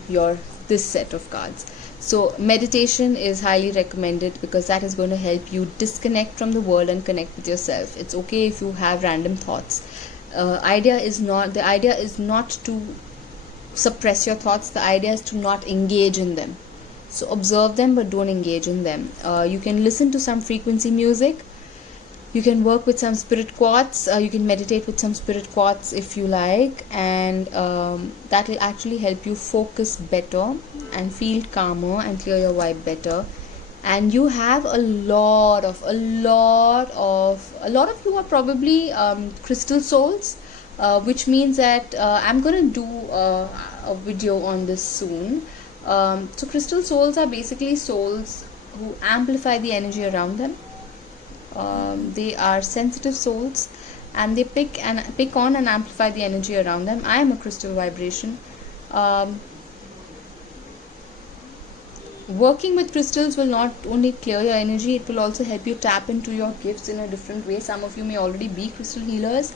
this set of cards. So meditation is highly recommended, because that is going to help you disconnect from the world and connect with yourself. It's okay if you have random thoughts. The idea is not to suppress your thoughts. The idea is to not engage in them. So observe them, but don't engage in them. You can listen to some frequency music. You can work with some spirit quartz. You can meditate with some spirit quartz if you like, and that will actually help you focus better and feel calmer and clear your vibe better. And you have a lot of you are probably crystal souls, which means that I'm gonna do a video on this soon. So crystal souls are basically souls who amplify the energy around them. They are sensitive souls, and they pick on and amplify the energy around them. I am a crystal vibration. Working with crystals will not only clear your energy, it will also help you tap into your gifts in a different way. Some of you may already be crystal healers,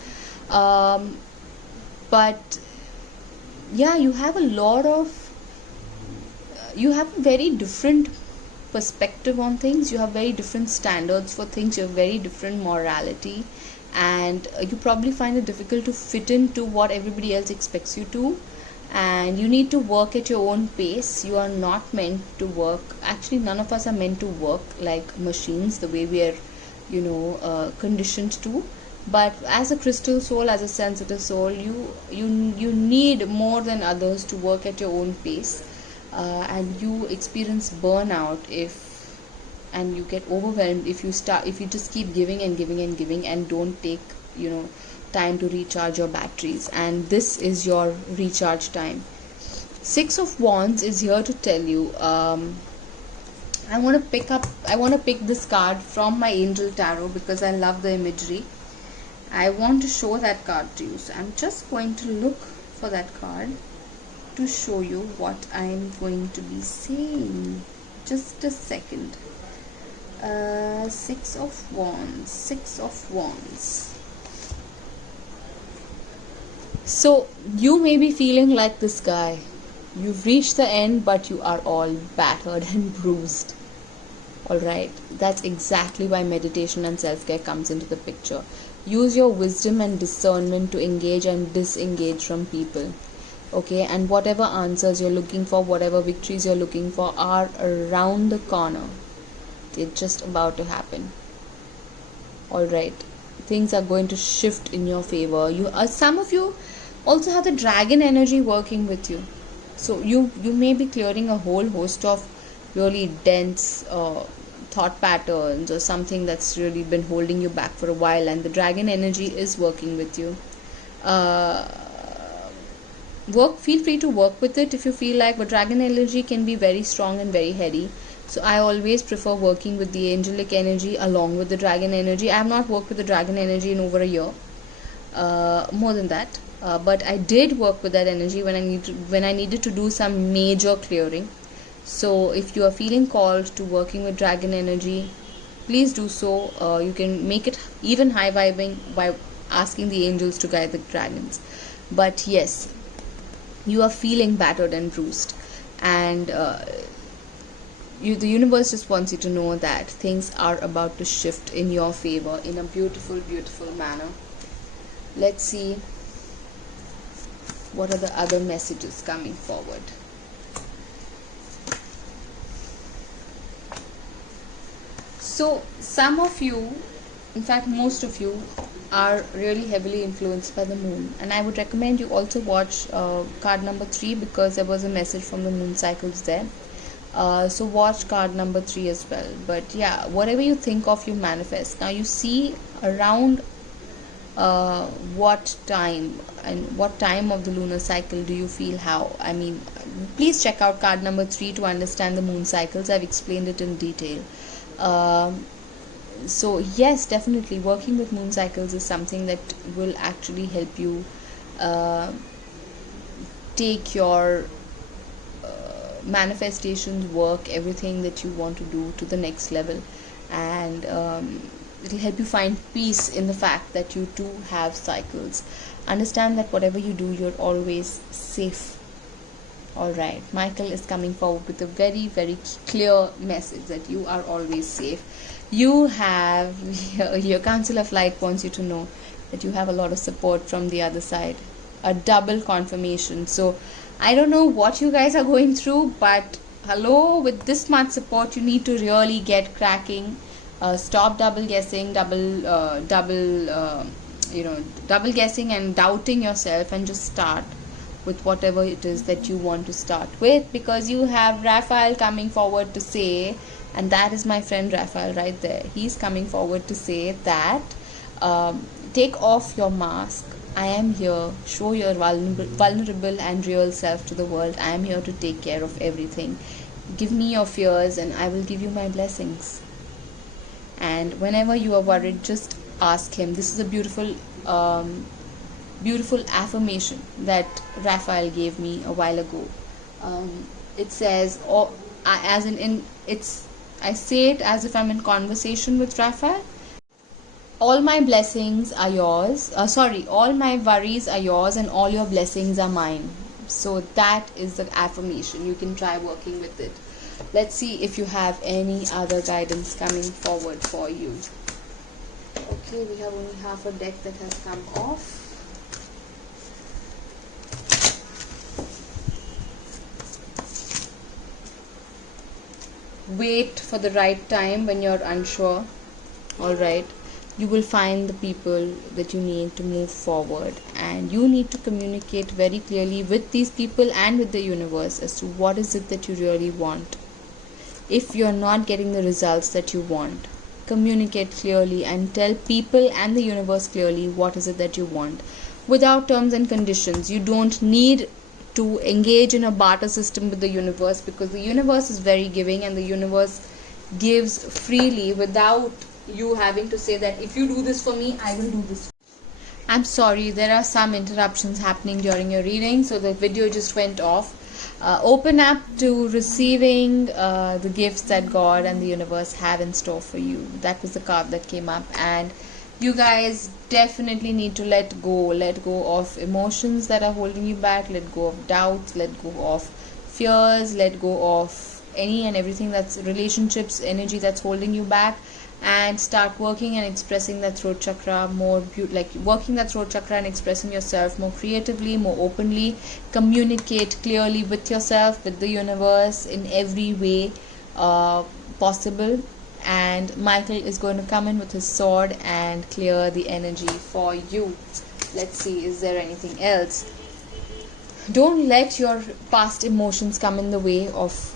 but yeah, you have a very different perspective on things. You have very different standards for things. You have very different morality, and you probably find it difficult to fit into what everybody else expects you to. And you need to work at your own pace. You are not meant to work, actually none of us are meant to work like machines the way we are conditioned to. But as a crystal soul, as a sensitive soul, you need more than others to work at your own pace. And you experience burnout and you get overwhelmed if you just keep giving and giving and giving and don't take time to recharge your batteries. And this is your recharge time. 6 of Wands is here to tell you, I want to pick this card from my Angel Tarot because I love the imagery. I want to show that card to you, so I'm just going to look for that card to show you what I'm going to be saying. Just a second. 6 of Wands. So you may be feeling like this guy. You've reached the end, but you are all battered and bruised. Alright, that's exactly why meditation and self-care comes into the picture. Use your wisdom and discernment to engage and disengage from people. Okay, and whatever answers you're looking for, whatever victories you're looking for are around the corner. They're just about to happen. Alright, things are going to shift in your favor. Some of you also have the dragon energy working with you. So you may be clearing a whole host of really dense thought patterns or something that's really been holding you back for a while, and the dragon energy is working with you. Feel free to work with it if you feel like, but dragon energy can be very strong and very heady. So I always prefer working with the angelic energy along with the dragon energy. I have not worked with the dragon energy in over a year, more than that. But I did work with that energy when I needed to do some major clearing. So if you are feeling called to working with dragon energy, please do so. You can make it even high vibing by asking the angels to guide the dragons. But yes, you are feeling battered and bruised, and the universe just wants you to know that things are about to shift in your favor in a beautiful, beautiful manner. Let's see what are the other messages coming forward. So some of you, in fact most of you, are really heavily influenced by the moon, and I would recommend you also watch card number 3, because there was a message from the moon cycles there. So watch card number 3 as well. But yeah, whatever you think of, you manifest. Now you see around what time of the lunar cycle do you feel how. I mean, please check out card number 3 to understand the moon cycles. I've explained it in detail. So yes, definitely working with moon cycles is something that will actually help you take your manifestations, work, everything that you want to do to the next level. And it'll help you find peace in the fact that you too have cycles. Understand that whatever you do, you're always safe. Alright, Michael is coming forward with a very, very clear message that you are always safe. You have, your Council of Light wants you to know that you have a lot of support from the other side. A double confirmation. So I don't know what you guys are going through, but hello, with this much support, you need to really get cracking. Stop double guessing, double guessing and doubting yourself, and just start with whatever it is that you want to start with, because you have Raphael coming forward to say, and that is my friend Raphael right there. He's coming forward to say that take off your mask. I am here. Show your vulnerable and real self to the world. I am here to take care of everything. Give me your fears and I will give you my blessings. And whenever you are worried, just ask him. This is a beautiful affirmation that Raphael gave me a while ago. It says, I say it as if I'm in conversation with Raphael. All my blessings are yours. All my worries are yours and all your blessings are mine. So that is the affirmation. You can try working with it. Let's see if you have any other guidance coming forward for you. Okay, we have only half a deck that has come off. Wait for the right time when you're unsure. Alright. You will find the people that you need to move forward, and you need to communicate very clearly with these people and with the universe as to what is it that you really want. If you're not getting the results that you want, communicate clearly and tell people and the universe clearly what is it that you want, without terms and conditions. You don't need to engage in a barter system with the universe, because the universe is very giving and the universe gives freely without you having to say that if you do this for me, I will do this. I'm sorry, there are some interruptions happening during your reading, so the video just went off. Open up to receiving the gifts that God and the universe have in store for you. That was the card that came up, and you guys definitely need to let go of emotions that are holding you back, let go of doubts, let go of fears, let go of any and everything that's relationships energy that's holding you back, and start working and expressing that throat chakra more, working that throat chakra and expressing yourself more creatively, more openly. Communicate clearly with yourself, with the universe in every way possible. And Michael is going to come in with his sword and clear the energy for you. Let's see, is there anything else? Don't let your past emotions come in the way of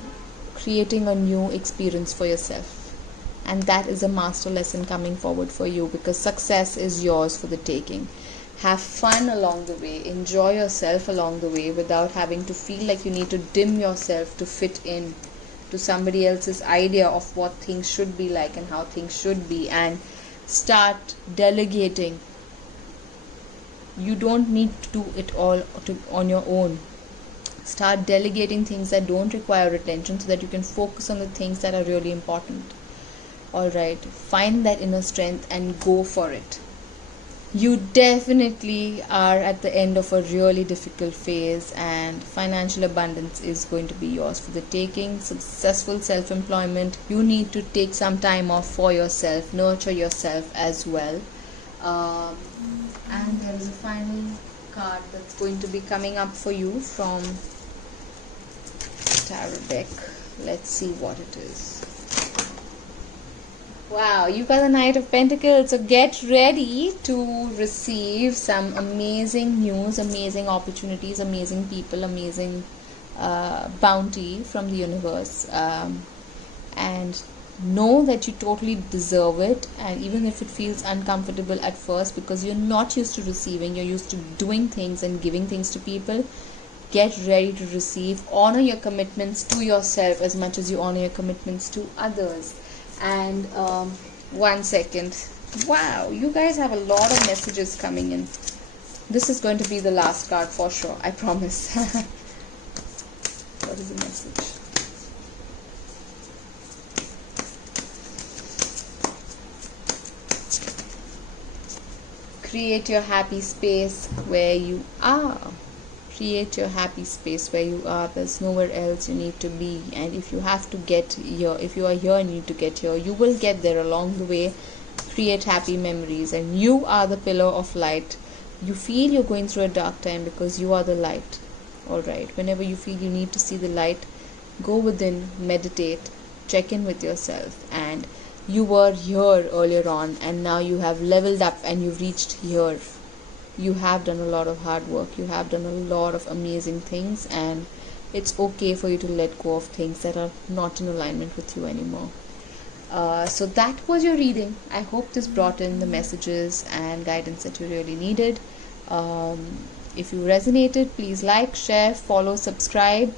creating a new experience for yourself. And that is a master lesson coming forward for you, because success is yours for the taking. Have fun along the way. Enjoy yourself along the way without having to feel like you need to dim yourself to fit in to somebody else's idea of what things should be like and how things should be. And start delegating. You don't need to do it all on your own. Start delegating things that don't require attention so that you can focus on the things that are really important. Alright, find that inner strength and go for it. You definitely are at the end of a really difficult phase, and financial abundance is going to be yours for the taking. Successful self-employment. You need to take some time off for yourself, nurture yourself as well. And there is is the final card that's going to be coming up for you from tarot deck. Let's see what it is. Wow, you got the Knight of Pentacles. So get ready to receive some amazing news, amazing opportunities, amazing people, amazing bounty from the universe. And know that you totally deserve it. And even if it feels uncomfortable at first because you're not used to receiving, you're used to doing things and giving things to people, get ready to receive. Honor your commitments to yourself as much as you honor your commitments to others. And 1 second. Wow, you guys have a lot of messages coming in. This is going to be the last card for sure, I promise. What is the message? Create your happy space where you are. Create your happy space where you are. There's nowhere else you need to be. And if you have to get here, if you are here and you need to get here, you will get there along the way. Create happy memories. And you are the pillar of light. You feel you're going through a dark time because you are the light. Alright, whenever you feel you need to see the light, go within, meditate, check in with yourself. And you were here earlier on and now you have leveled up and you've reached here. You have done a lot of hard work. You have done a lot of amazing things, and it's okay for you to let go of things that are not in alignment with you anymore. So that was your reading. I hope this brought in the messages and guidance that you really needed. If you resonated, please like, share, follow, subscribe,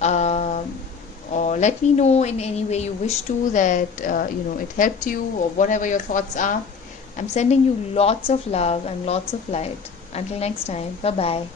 or let me know in any way you wish to that it helped you, or whatever your thoughts are. I'm sending you lots of love and lots of light. Until next time, bye bye.